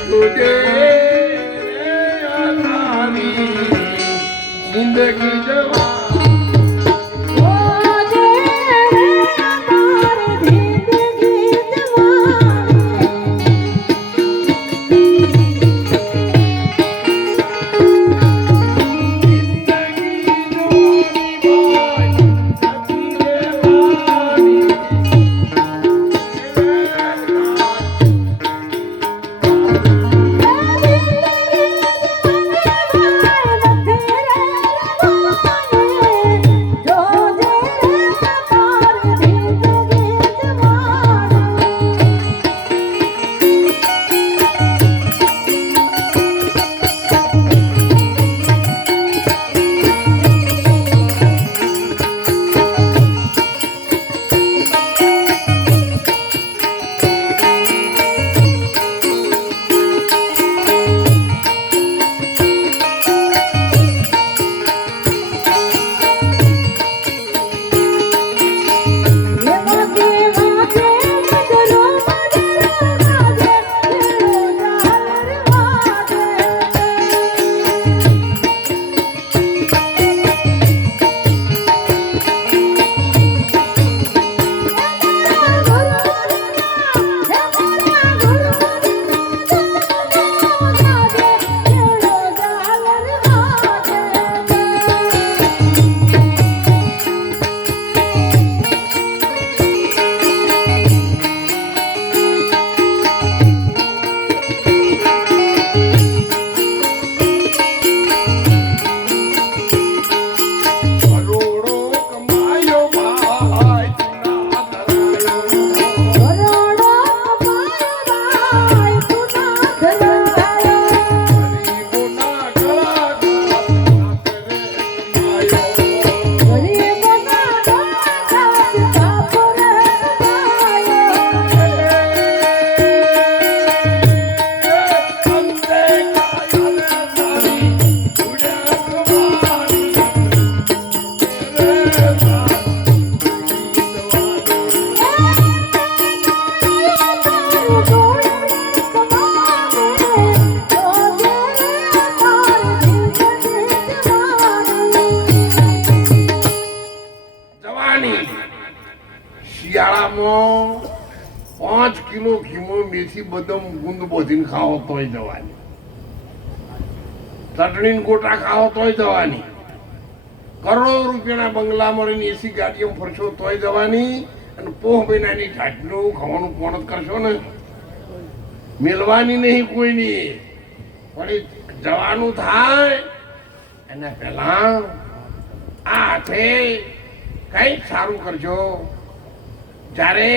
તુજે તારી જિંદગી જવાની શિયાળામાં પાંચ કિલો ઘીમો મેથી, બદમ, ગુંદ બોધીને ખાવો તોય જવાની. ચટણી ને ગોટા ખાવો તોય જવાની. કરોડો રૂપિયાના બંગલા મળીને એસી ગાડીઓ ફરશો તોય જવાની. અને પોહ મહિનાની ઢાટલું ખાવાનું કોણ કરશો ને? મેલવાની નહીં કોઈની. પણ જવાનું થાય. એના પહેલા આ હાથે કંઈક સારું કરજો? જ્યારે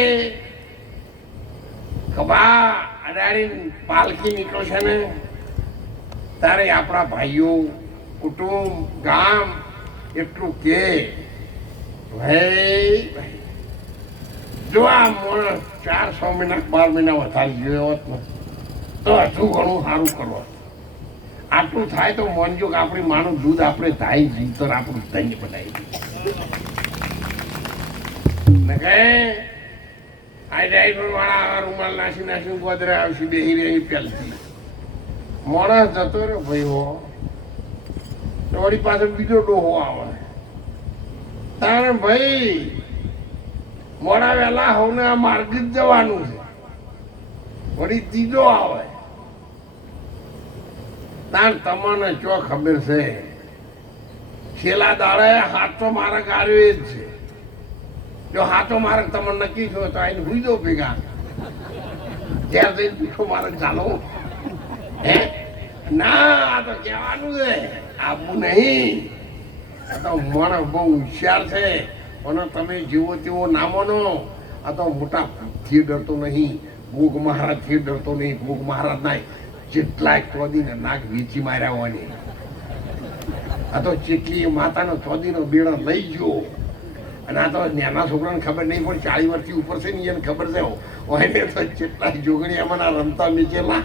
કબા અડાડી પાલખી નીકળશે ને ત્યારે આપણા ભાઈઓ કુટુંબ ગામ એટલું કે ભાઈ ભાઈ, જો આ માણસ ચાર છ મહિના બાર મહિના વધારે ગયો હોત ને તો હજુ ઘણું સારું કરો આટલું થાય તો મોનજો કે આપણી માનું દૂધ આપણે ધાઈ જીતર આપણું ધન્ય બનાવી દઈએ. માણસ જતો રહ્યો, ભાઈઓ તો વળી પાછળ બીજો ડોહો આવે. તારે ભાઈ, મોડા વહેલા હોને આ માર્ગ જ જવાનું છે. વળી ત્રીજો આવે. તાર તમને ચો ખબર છે? છેલ્લા દાડે હાથો મારા આવ્યો એ જ છે. જો હાથો માર્ગ તમને નક્કી થયો તો આઈને હુઈ દો ભેગા. ત્યાર જઈને પૂછો માર્ગ ચાલો. હે? ના, આ તો કહેવાનું છે. આપવું નહીં. આ તો માણસ બહુ હોશિયાર છે. પણ તમે જીવો તેવો ના માનો. આ તો મોટા થી ડરતો નહીં. ભોગ મહારાજથી ડરતો નહીં. ભોગ મહારાજ ના જેટલાય ચોદીને નાક વેચી માર્યા હોય આ તો ચેટલી માતાનો ચોદીનો બેડો લઈ ગયો. અને આ તો નાના છોકરાને ખબર નહીં પણ ચાળી વર્ષથી ઉપર છે ને એને ખબર છે. હોય ને તો જેટલા જોગણી એમાં રમતા નીચેલા